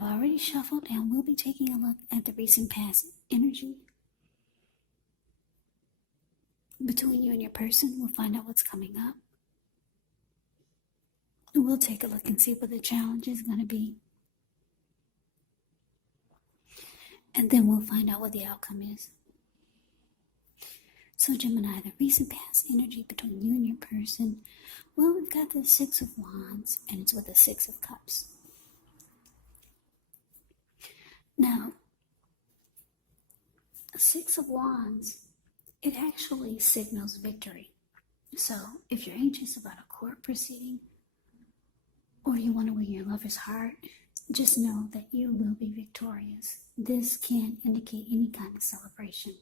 I've already shuffled and we'll be taking a look at the recent past energy between you and your person. We'll find out what's coming up. We'll take a look and see what the challenge is going to be. And then we'll find out what the outcome is. So Gemini, the recent past energy between you and your person. Well, we've got the Six of Wands and it's with the Six of Cups. Now, a Six of Wands, it actually signals victory. So if you're anxious about a court proceeding or you want to win your lover's heart, just know that you will be victorious. This can indicate any kind of celebration.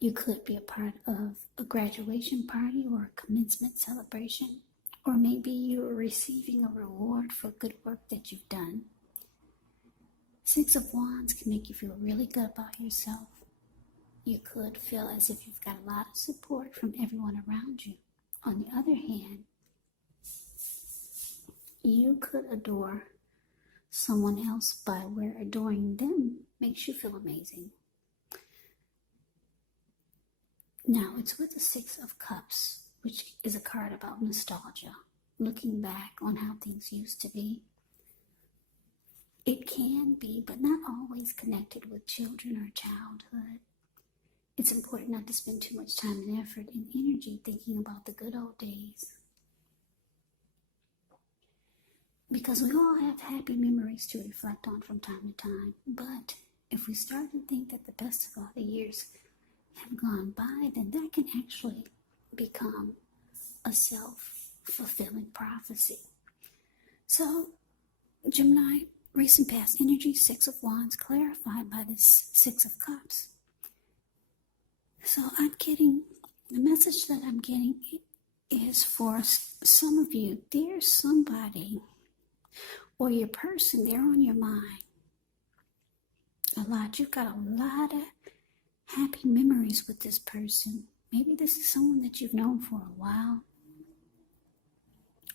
You could be a part of a graduation party or a commencement celebration, or maybe you are receiving a reward for good work that you've done. Six of Wands can make you feel really good about yourself. You could feel as if you've got a lot of support from everyone around you. On the other hand, you could adore someone else by where adoring them makes you feel amazing. Now, it's with the Six of Cups, which is a card about nostalgia, looking back on how things used to be. It can be, but not always, connected with children or childhood. It's important not to spend too much time and effort and energy thinking about the good old days. Because we all have happy memories to reflect on from time to time. But if we start to think that the best of all the years have gone by, then that can actually become a self-fulfilling prophecy. So, Gemini, recent past energy, Six of Wands, clarified by this Six of Cups. So the message that I'm getting is for some of you, there's somebody or your person, they're on your mind a lot. You've got a lot of happy memories with this person. Maybe this is someone that you've known for a while,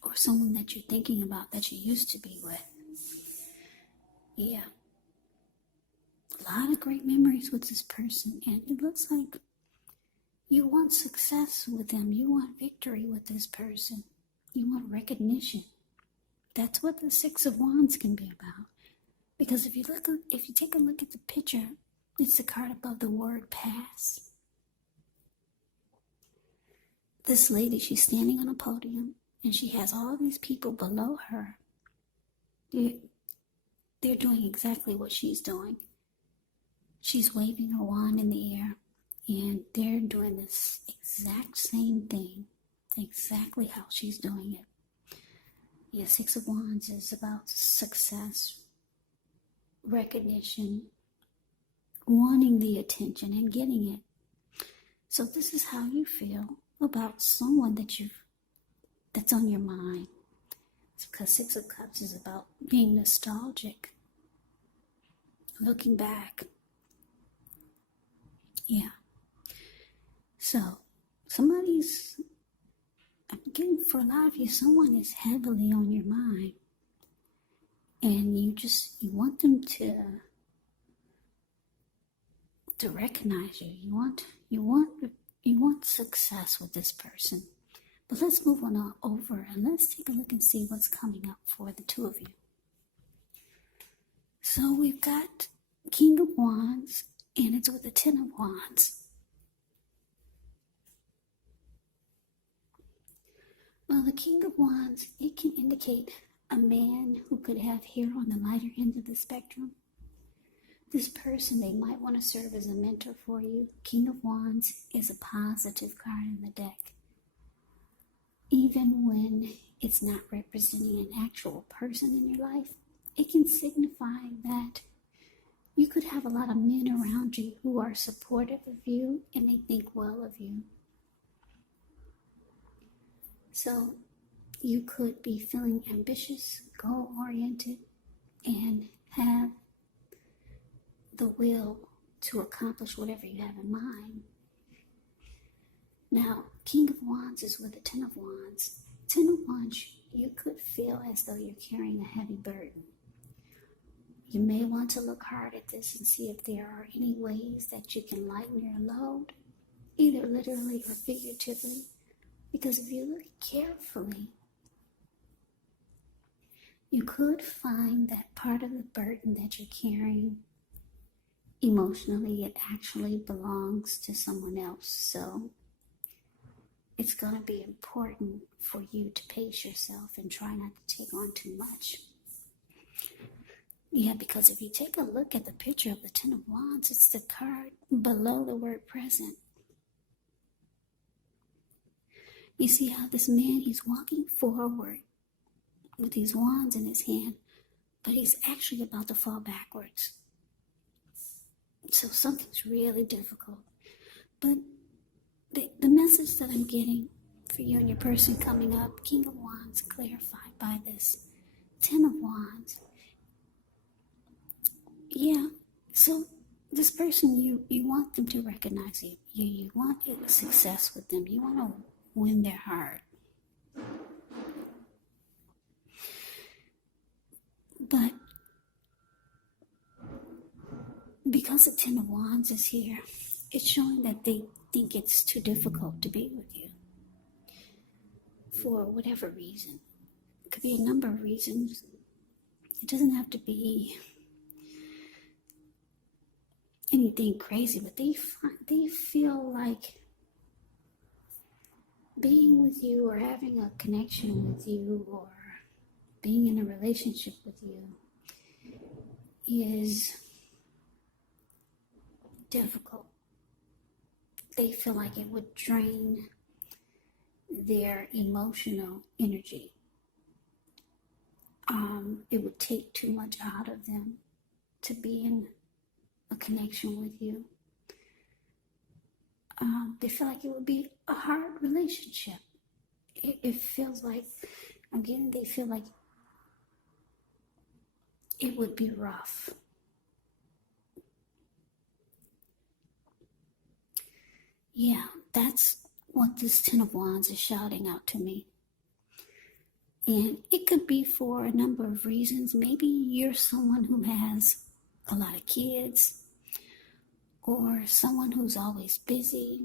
or someone that you're thinking about that you used to be with. Yeah. A lot of great memories with this person, and it looks like you want success with them. You want victory with this person. You want recognition. That's what the Six of Wands can be about. Because if you take a look at the picture, it's the card above the word pass. This lady, she's standing on a podium, and she has all these people below her. They're doing exactly what she's doing. She's waving her wand in the air, and they're doing this exact same thing, exactly how she's doing it. Yeah, Six of Wands is about success, recognition, wanting the attention and getting it. So this is how you feel about someone that's on your mind. It's because Six of Cups is about being nostalgic, looking back. Yeah. So I'm getting, for a lot of you, someone is heavily on your mind, and you want them to recognize you. You want success with this person. But let's move on over and let's take a look and see what's coming up for the two of you. So we've got King of Wands, and it's with the Ten of Wands. Well, the King of Wands, it can indicate a man who could have hair on the lighter end of the spectrum. This person, they might want to serve as a mentor for you. King of Wands is a positive card in the deck. Even when it's not representing an actual person in your life, it can signify that you could have a lot of men around you who are supportive of you and they think well of you. So you could be feeling ambitious, goal-oriented, and have the will to accomplish whatever you have in mind. Now, King of Wands is with the Ten of Wands. Ten of Wands, you could feel as though you're carrying a heavy burden. You may want to look hard at this and see if there are any ways that you can lighten your load, either literally or figuratively, because if you look carefully, you could find that part of the burden that you're carrying emotionally, it actually belongs to someone else. So it's going to be important for you to pace yourself and try not to take on too much. Yeah, because if you take a look at the picture of the Ten of Wands, it's the card below the word present. You see how this man, he's walking forward with these wands in his hand, but he's actually about to fall backwards. So something's really difficult. But the message that I'm getting for you and your person coming up, King of Wands, clarified by this Ten of Wands. Yeah, so this person, you want them to recognize you. You want success with them. You want to win their heart. But because the Ten of Wands is here, it's showing that they think it's too difficult to be with you for whatever reason. It could be a number of reasons. It doesn't have to be anything crazy, but they feel like being with you or having a connection with you or being in a relationship with you is difficult. They feel like it would drain their emotional energy. It would take too much out of them to be in a connection with you. They feel like it would be a hard relationship. It feels like, again, they feel like it would be rough. Yeah, that's what this Ten of Wands is shouting out to me. And it could be for a number of reasons. Maybe you're someone who has a lot of kids, or someone who's always busy,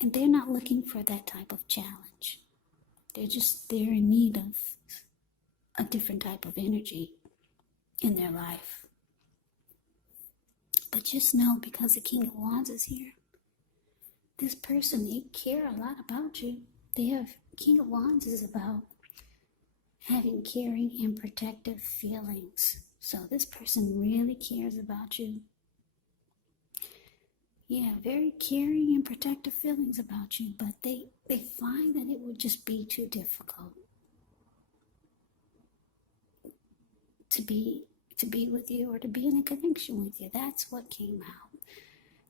and they're not looking for that type of challenge. They're in need of a different type of energy in their life. But just know, because the King of Wands is here, this person, they care a lot about you. King of Wands is about having caring and protective feelings. So this person really cares about you. Yeah, very caring and protective feelings about you, but they find that it would just be too difficult to be with you or to be in a connection with you. That's what came out.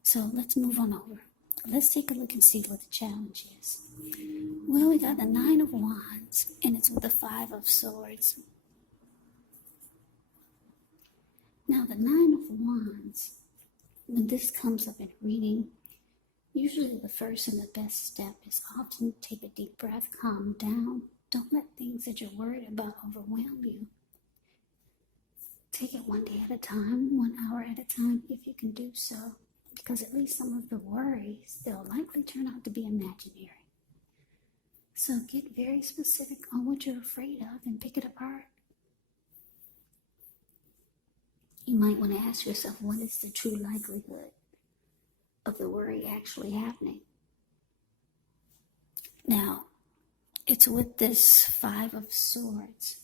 So let's move on over. Let's take a look and see what the challenge is. Well, we got the Nine of Wands, and it's with the Five of Swords. Now, the Nine of Wands, when this comes up in reading, usually the first and the best step is often take a deep breath, calm down. Don't let things that you're worried about overwhelm you. Take it one day at a time, 1 hour at a time, if you can do so. Because at least some of the worries, they'll likely turn out to be imaginary. So get very specific on what you're afraid of and pick it apart. You might want to ask yourself, what is the true likelihood of the worry actually happening? Now, it's with this Five of Swords.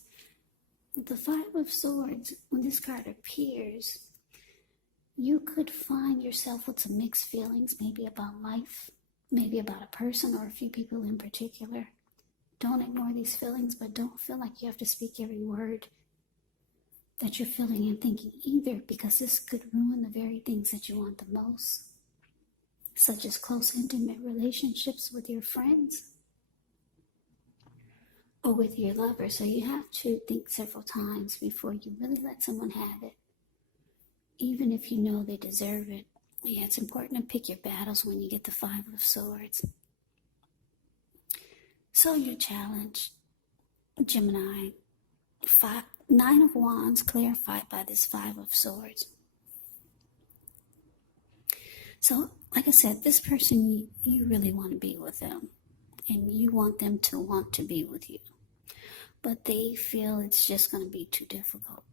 The Five of Swords, when this card appears, you could find yourself with some mixed feelings, maybe about life, maybe about a person or a few people in particular. Don't ignore these feelings, but don't feel like you have to speak every word that you're feeling and thinking either, because this could ruin the very things that you want the most, such as close, intimate relationships with your friends or with your lover. So you have to think several times before you really let someone have it, even if you know they deserve it. Yeah, it's important to pick your battles when you get the Five of Swords. So your challenge, Gemini, Nine of Wands clarified by this Five of Swords. So, like I said, this person, you really want to be with them. And you want them to want to be with you. But they feel it's just going to be too difficult.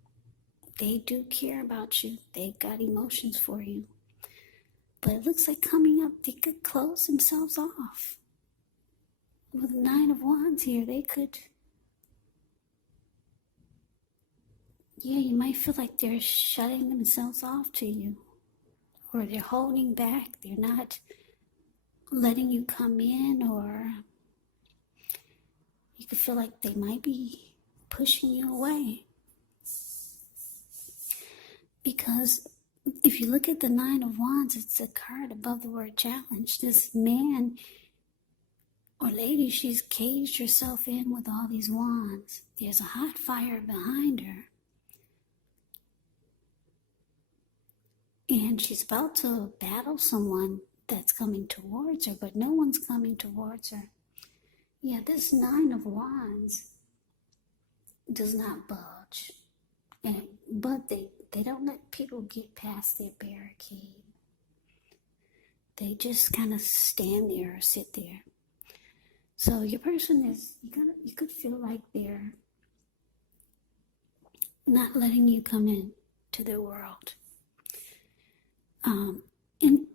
They do care about you. They've got emotions for you. But it looks like coming up, they could close themselves off. With the Nine of Wands here, they could... Yeah, you might feel like they're shutting themselves off to you. Or they're holding back. They're not letting you come in, or you could feel like they might be pushing you away. Because if you look at the Nine of Wands, it's a card above the word challenge. This man or lady, she's caged herself in with all these wands. There's a hot fire behind her. And she's about to battle someone that's coming towards her, but no one's coming towards her. Yeah, this Nine of Wands does not budge. But they don't let people get past their barricade. They just kind of stand there or sit there. So your person is, you could feel like they're not letting you come in to their world. And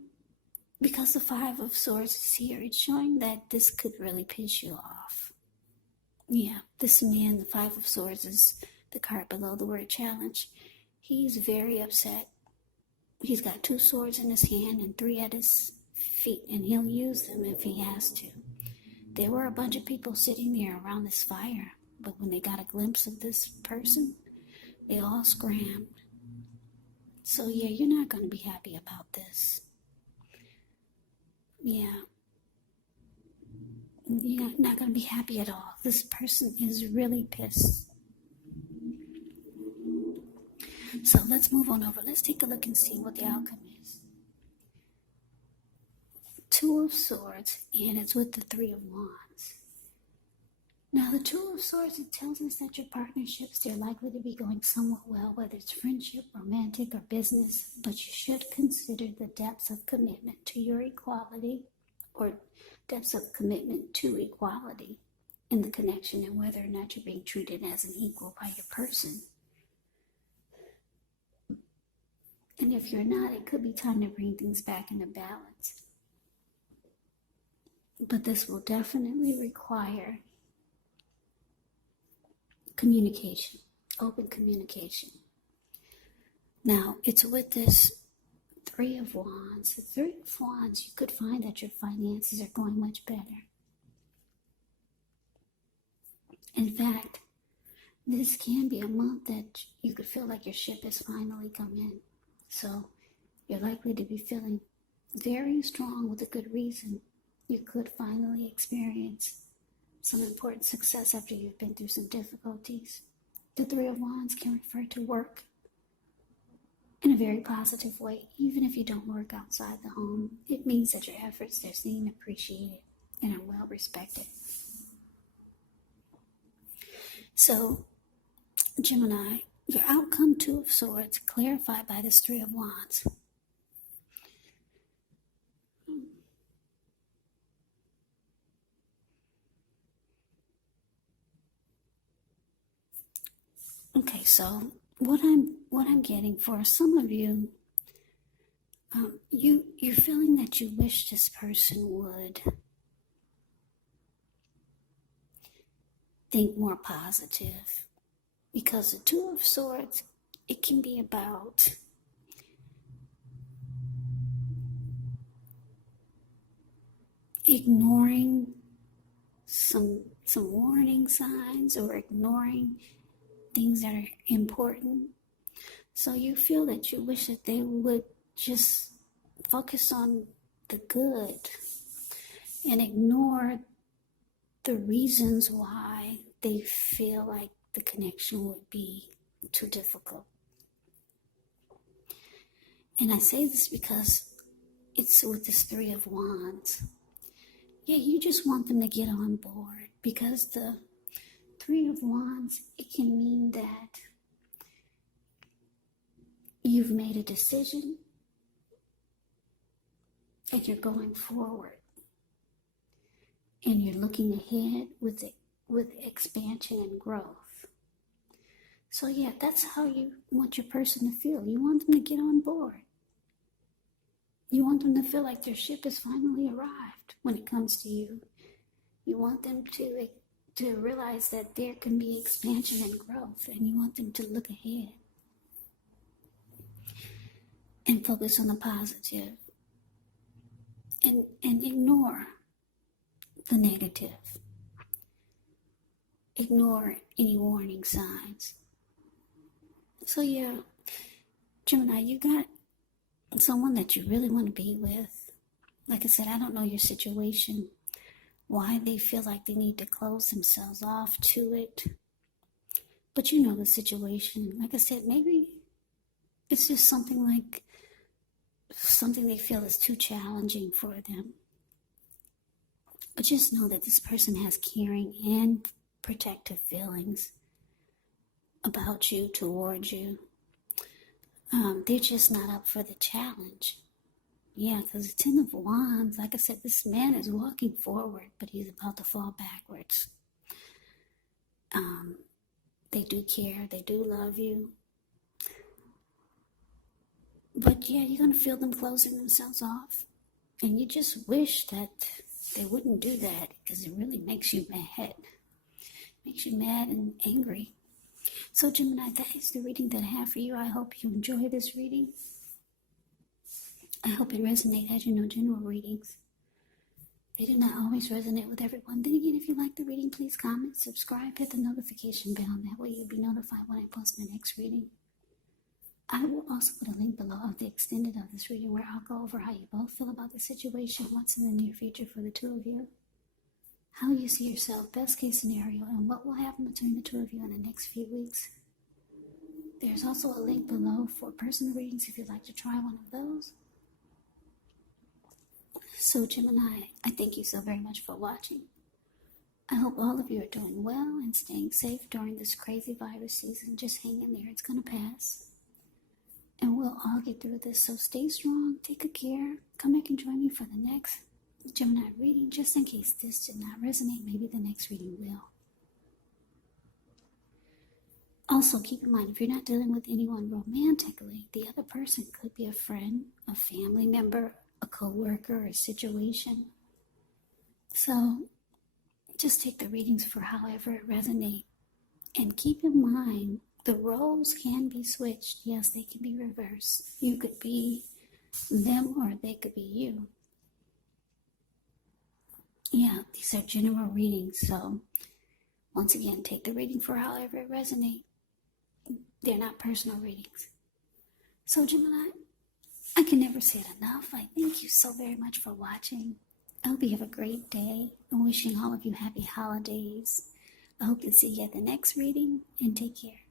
because the Five of Swords is here, it's showing that this could really piss you off. Yeah, this man, the Five of Swords, is the card below the word challenge. He's very upset. He's got 2 swords in his hand and 3 at his feet, and he'll use them if he has to. There were a bunch of people sitting there around this fire, but when they got a glimpse of this person, they all scrammed. So yeah, you're not going to be happy about this. Yeah. You're not going to be happy at all. This person is really pissed. So let's move on over. Let's take a look and see what the outcome is. 2 of Swords, and it's with the 3 of Wands. Now, the 2 of Swords, it tells us that your partnerships, they're likely to be going somewhat well, whether it's friendship, romantic, or business, but you should consider the depths of commitment to your equality, or depths of commitment to equality in the connection, and whether or not you're being treated as an equal by your person. And if you're not, it could be time to bring things back into balance. But this will definitely require communication, open communication. Now, it's with this 3 of Wands. The 3 of Wands, you could find that your finances are going much better. In fact, this can be a month that you could feel like your ship has finally come in. So you're likely to be feeling very strong with a good reason. You could finally experience some important success after you've been through some difficulties. The 3 of Wands can refer to work in a very positive way. Even if you don't work outside the home, it means that your efforts, they're seen, appreciated, and are well respected. So, Gemini, your outcome, 2 of Swords, clarified by this 3 of Wands. Okay, so what I'm getting for some of you, you're feeling that you wish this person would think more positive, because the 2 of Swords, it can be about ignoring some warning signs, or ignoring things that are important. So you feel that you wish that they would just focus on the good and ignore the reasons why they feel like the connection would be too difficult. And I say this because it's with this 3 of Wands. Yeah, you just want them to get on board, because the Three of Wands, it can mean that you've made a decision and you're going forward and you're looking ahead with expansion and growth. So yeah, that's how you want your person to feel. You want them to get on board. You want them to feel like their ship has finally arrived when it comes to you. You want them to realize that there can be expansion and growth, and you want them to look ahead and focus on the positive and ignore the negative. Ignore any warning signs. So yeah, Gemini, you got someone that you really want to be with. Like I said, I don't know your situation, why they feel like they need to close themselves off to it. But you know the situation. Like I said, maybe it's just something they feel is too challenging for them. But just know that this person has caring and protective feelings about you, towards you. They're just not up for the challenge. Yeah, because the Ten of Wands, like I said, this man is walking forward, but he's about to fall backwards. They do care, they do love you. But yeah, you're going to feel them closing themselves off. And you just wish that they wouldn't do that, because it really makes you mad. Makes you mad and angry. So Gemini, that is the reading that I have for you. I hope you enjoy this reading. I hope it resonates. As you know, general readings, they do not always resonate with everyone. Then again, if you like the reading, please comment, subscribe, hit the notification bell. That way you'll be notified when I post my next reading. I will also put a link below of the extended of this reading where I'll go over how you both feel about the situation, what's in the near future for the two of you, how you see yourself, best case scenario, and what will happen between the two of you in the next few weeks. There's also a link below for personal readings if you'd like to try one of those. So Gemini, I thank you so very much for watching. I hope all of you are doing well and staying safe during this crazy virus season. Just hang in there, it's going to pass. And we'll all get through this, so stay strong, take good care. Come back and join me for the next Gemini reading, just in case this did not resonate. Maybe the next reading will. Also, keep in mind, if you're not dealing with anyone romantically, the other person could be a friend, a family member, a co-worker, a situation. So just take the readings for however it resonates. And keep in mind, the roles can be switched. Yes, they can be reversed. You could be them or they could be you. Yeah, these are general readings. So once again, take the reading for however it resonates. They're not personal readings. So Gemini, I can never say it enough. I thank you so very much for watching. I hope you have a great day. I'm wishing all of you happy holidays. I hope to see you at the next reading, and take care.